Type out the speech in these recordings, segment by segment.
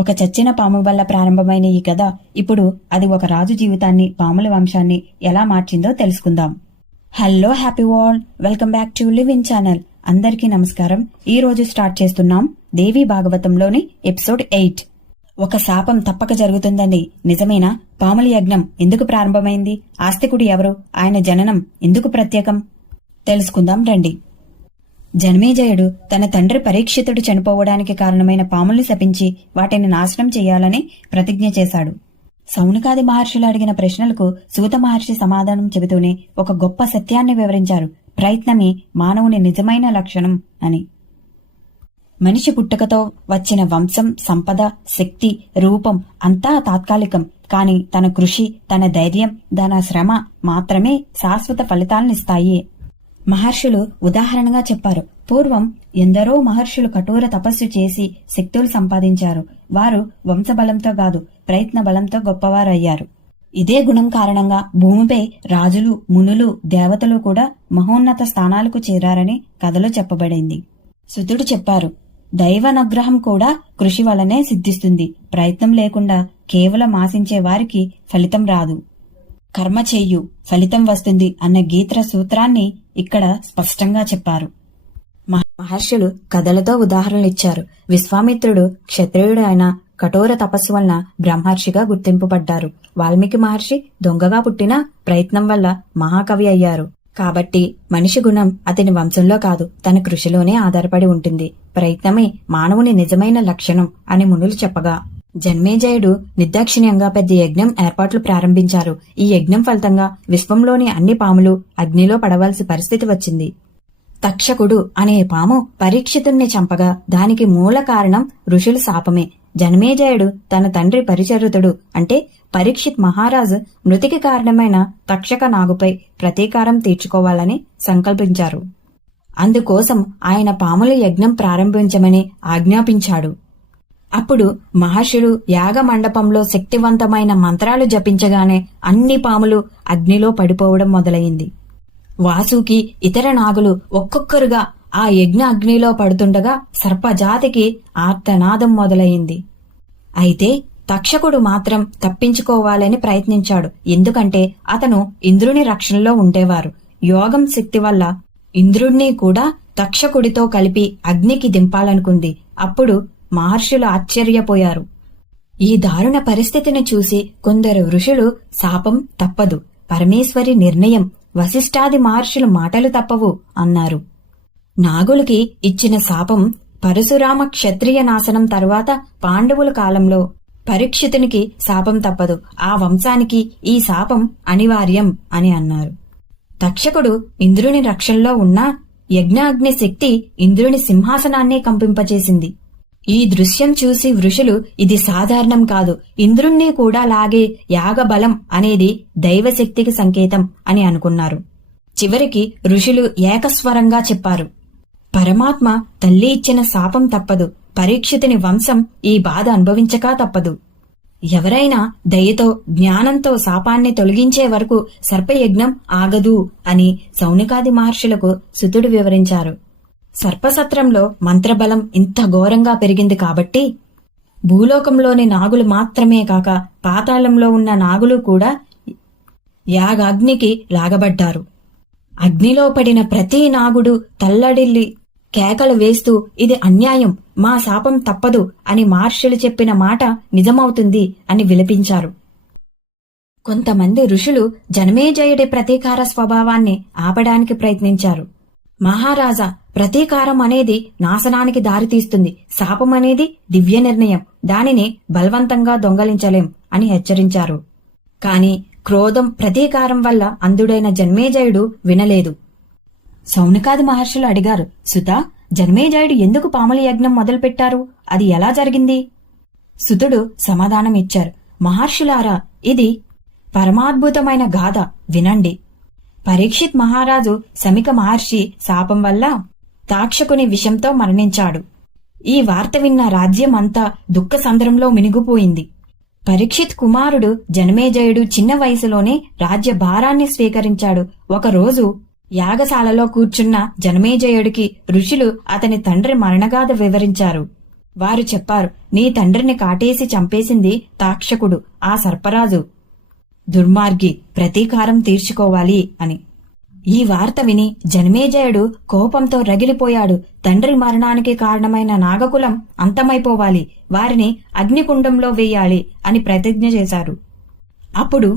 ఒక చచ్చిన పాము వల్ల ప్రారంభమైన ఈ కథ ఇప్పుడు అది ఒక రాజు జీవితాన్ని, పాముల వంశాన్ని ఎలా మార్చిందో తెలుసుకుందాం. Hello, happy world, welcome back to live in channel. అందరికీ నమస్కారం. ఈ రోజు స్టార్ట్ చేస్తున్నాం దేవి భాగవతంలోని ఎపిసోడ్ 8. ఒక శాపం తప్పక జరుగుతుందండి. నిజమేనా? పాముల యజ్ఞం ఎందుకు ప్రారంభమైంది? ఆస్తికుడు ఎవరు? ఆయన జననం ఎందుకు ప్రత్యేకం? తెలుసుకుందాం రండి. జనమేజయుడు తన తండ్రి పరీక్షితుడు చనిపోవడానికి కారణమైన పాముల్ని శపించి వాటిని నాశనం చేయాలని ప్రతిజ్ఞ చేశాడు. శౌనకాది మహర్షులు అడిగిన ప్రశ్నలకు సూత మహర్షి సమాధానం చెబుతూనే ఒక గొప్ప సత్యాన్ని వివరించారు. ప్రయత్నమే మానవుని నిజమైన లక్షణం అని. మనిషి పుట్టుకతో వచ్చిన వంశం, సంపద, శక్తి, రూపం అంతా తాత్కాలికం. కాని తన కృషి, తన ధైర్యం, తన శ్రమ మాత్రమే శాశ్వత ఫలితాలనిస్తాయి. మహర్షులు ఉదాహరణగా చెప్పారు. పూర్వం ఎందరో మహర్షులు కఠోర తపస్సు చేసి శక్తులు సంపాదించారు. వారు వంశబలంతో కాదు, ప్రయత్న బలంతో గొప్పవారయ్యారు. ఇదే గుణం కారణంగా భూమిపై రాజులు, మునులు, దేవతలు కూడా మహోన్నత స్థానాలకు చేరారని కథలో చెప్పబడింది. సుతుడు చెప్పారు, దైవనుగ్రహం కూడా కృషి వలనే సిద్ధిస్తుంది. ప్రయత్నం లేకుండా కేవలం ఆశించే వారికి ఫలితం రాదు. కర్మ చెయ్యు, ఫలితం వస్తుంది అన్న గీత్ర సూత్రాన్ని ఇక్కడ స్పష్టంగా చెప్పారు. మహర్షులు కథలతో ఉదాహరణలిచ్చారు. విశ్వామిత్రుడు క్షత్రియుడు అయిన కఠోర తపస్సు వలన బ్రహ్మర్షిగా గుర్తింపుపడ్డారు. వాల్మీకి మహర్షి దొంగగా పుట్టిన ప్రయత్నం వల్ల మహాకవి అయ్యారు. కాబట్టి మనిషి గుణం అతని వంశంలో కాదు, తన కృషిలోనే ఆధారపడి ఉంటుంది. ప్రయత్నమే మానవుని నిజమైన లక్షణం అని మునులు చెప్పగా జన్మేజయుడు నిర్దాక్షిణ్యంగా పెద్ద యజ్ఞం ఏర్పాట్లు ప్రారంభించారు. ఈ యజ్ఞం ఫలితంగా విశ్వంలోని అన్ని పాములు అగ్నిలో పడవలసి పరిస్థితి వచ్చింది. తక్షకుడు అనే పాము పరీక్షితుణ్ణి చంపగా దానికి మూల కారణం ఋషుల శాపమే. జన్మేజయుడు తన తండ్రి పరిచరితుడు అంటే పరీక్షిత్ మహారాజు మృతికి కారణమైన తక్షక నాగుపై ప్రతీకారం తీర్చుకోవాలని సంకల్పించారు. అందుకోసం ఆయన పాముల యజ్ఞం ప్రారంభించమని ఆజ్ఞాపించాడు. అప్పుడు మహర్షులు యాగ మండపంలో శక్తివంతమైన మంత్రాలు జపించగానే అన్ని పాములు అగ్నిలో పడిపోవడం మొదలైంది. వాసుకి ఇతర నాగులు ఒక్కొక్కరుగా ఆ యజ్ఞ అగ్నిలో పడుతుండగా సర్పజాతికి ఆర్తనాదం మొదలైంది. అయితే తక్షకుడు మాత్రం తప్పించుకోవాలని ప్రయత్నించాడు. ఎందుకంటే అతను ఇంద్రుని రక్షణలో ఉండేవారు. యోగం శక్తి వల్ల ఇంద్రుణ్ణి కూడా తక్షకుడితో కలిపి అగ్నికి దింపాలనుకుంది. అప్పుడు మహర్షులు ఆశ్చర్యపోయారు. ఈ దారుణ పరిస్థితిని చూసి కొందరు ఋషులు శాపం తప్పదు, పరమేశ్వరి నిర్ణయం, వశిష్ఠాది మహర్షులు మాటలు తప్పవు అన్నారు. నాగులకి ఇచ్చిన శాపం పరశురామ క్షత్రియ నాశనం తరువాత పాండవుల కాలంలో పరీక్షితునికి శాపం తప్పదు, ఆ వంశానికి ఈ శాపం అనివార్యం అని అన్నారు. తక్షకుడు ఇంద్రుని రక్షణలో ఉన్న యజ్ఞాగ్ని శక్తి ఇంద్రుని సింహాసనాన్నే కంపింపచేసింది. ఈ దృశ్యం చూసి ఋషులు ఇది సాధారణం కాదు, ఇంద్రుణ్ణి కూడా లాగే యాగబలం అనేది దైవశక్తికి సంకేతం అని అనుకున్నారు. చివరికి ఋషులు ఏకస్వరంగా చెప్పారు, పరమాత్మ తల్లి ఇచ్చిన శాపం తప్పదు, పరీక్షితుని వంశం ఈ బాధ అనుభవించక తప్పదు. ఎవరైనా దయతో జ్ఞానంతో శాపాన్ని తొలగించే వరకు సర్పయజ్ఞం ఆగదు అని శౌనకాది మహర్షులకు సుతుడు వివరించారు. సర్పసత్రంలో మంత్రబలం ఇంత ఘోరంగా పెరిగింది కాబట్టి భూలోకంలోని నాగులు మాత్రమే కాక పాతాళంలో ఉన్న నాగులు కూడా యాగాగ్నికి లాగబడ్డారు. అగ్నిలో పడిన ప్రతి నాగుడు తల్లడిల్లి కేకలు వేస్తూ ఇది అన్యాయం, మా శాపం తప్పదు అని మహర్షులు చెప్పిన మాట నిజమవుతుంది అని విలపించారు. కొంతమంది ఋషులు జనమేజయుడి ప్రతీకార స్వభావాన్ని ఆపడానికి ప్రయత్నించారు. మహారాజా, ప్రతీకారం అనేది నాశనానికి దారితీస్తుంది, శాపం అనేది దివ్య నిర్ణయం, దానిని బలవంతంగా దొంగలించలేం అని హెచ్చరించారు. కాని క్రోధం, ప్రతీకారం వల్ల అంధుడైన జన్మేజయుడు వినలేదు. శౌనకాది మహర్షులు అడిగారు, సుతా, జన్మేజయుడు ఎందుకు పాముల యజ్ఞం మొదలుపెట్టారు? అది ఎలా జరిగింది? సుతుడు సమాధానం ఇచ్చారు, మహర్షులారా, ఇది పరమాద్భుతమైన గాథ, వినండి. పరీక్షిత్ మహారాజు శమిక మహర్షి శాపం వల్ల తాక్షకుని విషంతో మరణించాడు. ఈ వార్త విన్న రాజ్యం అంతా దుఃఖ సంద్రంలో మినిగిపోయింది. పరీక్షిత్ కుమారుడు జనమేజయుడు చిన్న వయసులోనే రాజ్య భారాన్ని స్వీకరించాడు. ఒకరోజు యాగశాలలో కూర్చున్న జనమేజయుడికి ఋషులు అతని తండ్రి మరణగాథ వివరించారు. వారు చెప్పారు, నీ తండ్రిని కాటేసి చంపేసింది తాక్షకుడు, ఆ సర్పరాజు దుర్మార్గి, ప్రతీకారం తీర్చుకోవాలి అని. ఈ వార్త విని జనమేజయుడు కోపంతో రగిలిపోయాడు. తండ్రి మరణానికి కారణమైన నాగకులం అంతమైపోవాలి, వారిని అగ్నికుండంలో వేయాలి అని ప్రతిజ్ఞ చేశారు. అప్పుడు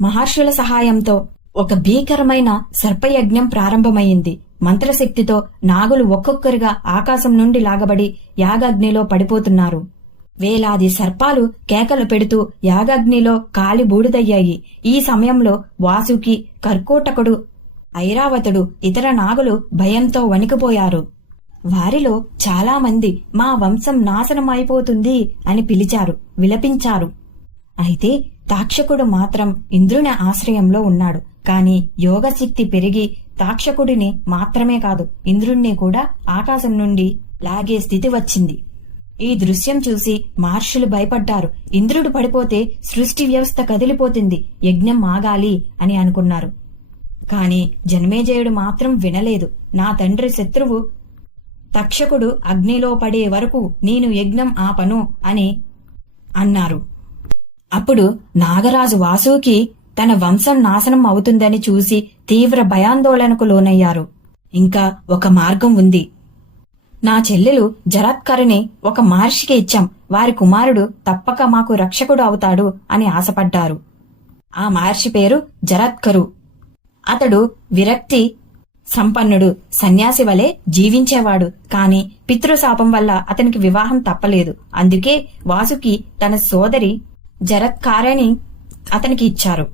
మహర్షుల సహాయంతో ఒక భీకరమైన సర్పయజ్ఞం ప్రారంభమైంది. మంత్రశక్తితో నాగులు ఒక్కొక్కరిగా ఆకాశం నుండి లాగబడి యాగాగ్నిలో పడిపోతున్నారు. వేలాది సర్పాలు కేకలు పెడుతూ యాగాగ్నిలో కాలి బూడిదయ్యాయి. ఈ సమయంలో వాసుకి, కర్కోటకుడు, ఐరావతుడు, ఇతర నాగులు భయంతో వణికిపోయారు. వారిలో చాలామంది మా వంశం నాశనమైపోతుంది అని పిలిచారు, విలపించారు. అయితే తాక్షకుడు మాత్రం ఇంద్రుని ఆశ్రయంలో ఉన్నాడు. కాని యోగశక్తి పెరిగి తాక్షకుడిని మాత్రమే కాదు, ఇంద్రుణ్ణి కూడా ఆకాశం నుండి లాగే స్థితి వచ్చింది. ఈ దృశ్యం చూసి మహర్షులు భయపడ్డారు. ఇంద్రుడు పడిపోతే సృష్టి వ్యవస్థ కదిలిపోతుంది, యజ్ఞం ఆగాలి అని అనుకున్నారు. కాని జనమేజయుడు మాత్రం వినలేదు. నా తండ్రి శత్రువు తక్షకుడు అగ్నిలో పడే వరకు నేను యజ్ఞం ఆపను అని అన్నారు. అప్పుడు నాగరాజు వాసుకి తన వంశం నాశనం అవుతుందని చూసి తీవ్ర భయాందోళనకు లోనయ్యారు. ఇంకా ఒక మార్గం ఉంది. నా చెల్లెలు జరత్కరుని ఒక మహర్షికి ఇచ్చాం, వారి కుమారుడు తప్పక మాకు రక్షకుడు అవుతాడు అని ఆశపడ్డారు. ఆ మహర్షి పేరు జరత్కరు. అతడు విరక్తి సంపన్నుడు, సన్యాసి వలె జీవించేవాడు. కాని పితృశాపం వల్ల అతనికి వివాహం తప్పలేదు. అందుకే వాసుకి తన సోదరి జరత్కారిని అతనికి ఇచ్చారు.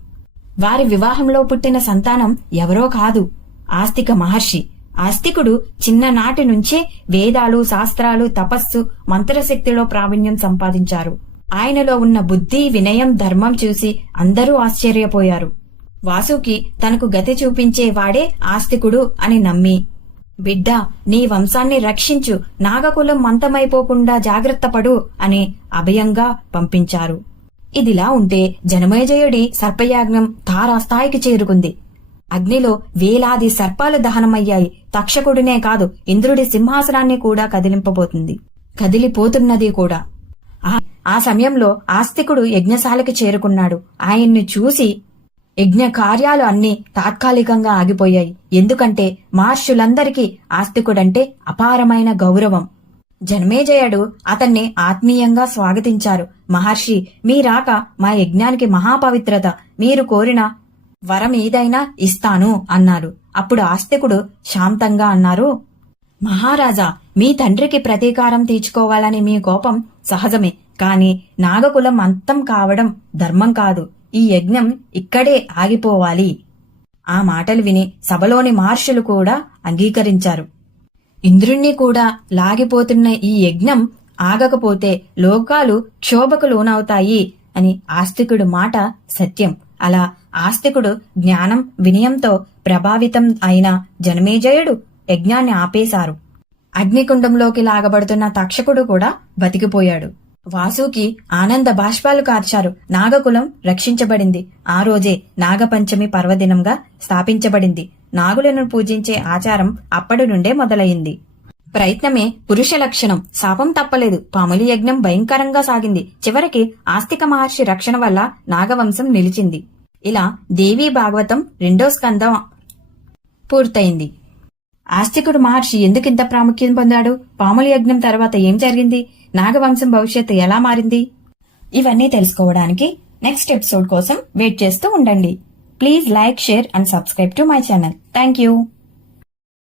వారి వివాహంలో పుట్టిన సంతానం ఎవరో కాదు, ఆస్తిక మహర్షి. ఆస్తికుడు చిన్ననాటి నుంచే వేదాలు, శాస్త్రాలు, తపస్సు, మంత్రశక్తిలో ప్రావీణ్యం సంపాదించారు. ఆయనలో ఉన్న బుద్ధి, వినయం, ధర్మం చూసి అందరూ ఆశ్చర్యపోయారు. వాసుకి తనకు గతి చూపించే వాడే ఆస్తికుడు అని నమ్మి, బిడ్డా, నీ వంశాన్ని రక్షించు, నాగకులం మంతమైపోకుండా జాగ్రత్తపడు అని అభయంగా పంపించారు. ఇదిలా ఉంటే జనమేజయుడి సర్పయాజ్ఞం తారాస్థాయికి చేరుకుంది. అగ్నిలో వేలాది సర్పాలు దహనమయ్యాయి. తక్షకుడినే కాదు, ఇంద్రుడి సింహాసనాన్ని కూడా కదిలిపోతున్నది కూడా. ఆ సమయంలో ఆస్తికుడు యజ్ఞశాలకి చేరుకున్నాడు. ఆయన్ని చూసి యజ్ఞ కార్యాలు అన్నీ తాత్కాలికంగా ఆగిపోయాయి. ఎందుకంటే మహర్షులందరికీ ఆస్తికుడంటే అపారమైన గౌరవం. జనమేజయుడు అతన్ని ఆత్మీయంగా స్వాగతించారు. మహర్షి, మీ రాక మా యజ్ఞానికి మహాపవిత్రత, మీరు కోరిన వరం ఏదైనా ఇస్తాను అన్నారు. అప్పుడు ఆస్తికుడు శాంతంగా అన్నారు, మహారాజా, మీ తండ్రికి ప్రతీకారం తీర్చుకోవాలని మీ కోపం సహజమే. కాని నాగకులం అంతం కావడం ధర్మం కాదు. ఈ యజ్ఞం ఇక్కడే ఆగిపోవాలి. ఆ మాటలు విని సభలోని మహర్షులు కూడా అంగీకరించారు. ఇంద్రుణ్ణి కూడా లాగిపోతున్న ఈ యజ్ఞం ఆగకపోతే లోకాలు క్షోభకు లోనవుతాయి అని ఆస్తికుడు మాట సత్యం. అలా ఆస్తికుడు జ్ఞానం, వినయంతో ప్రభావితం అయిన జనమేజయుడు యజ్ఞాన్ని ఆపేశారు. అగ్నికుండంలోకి లాగబడుతున్న తక్షకుడు కూడా బతికిపోయాడు. వాసుకి ఆనంద బాష్పాలు కార్చారు. నాగకులం రక్షించబడింది. ఆ రోజే నాగపంచమి పర్వదినంగా స్థాపించబడింది. నాగులను పూజించే ఆచారం అప్పటి నుండే మొదలయింది. ప్రయత్నమే పురుష లక్షణం. శాపం తప్పలేదు. పాములి యజ్ఞం భయంకరంగా సాగింది. చివరికి ఆస్తిక మహర్షి రక్షణ వల్ల నాగవంశం నిలిచింది. ఇలా దేవీ భాగవతం 2వ స్కందం పూర్తయింది. ఆస్తికుడు మహర్షి ఎందుకింత ప్రాముఖ్యం పొందాడు? పాములి యజ్ఞం తర్వాత ఏం జరిగింది? నాగవంశం భవిష్యత్తు ఎలా మారింది? ఇవన్నీ తెలుసుకోవడానికి నెక్స్ట్ ఎపిసోడ్ కోసం వెయిట్ చేస్తూ ఉండండి. Please like, share and subscribe to my channel. Thank you.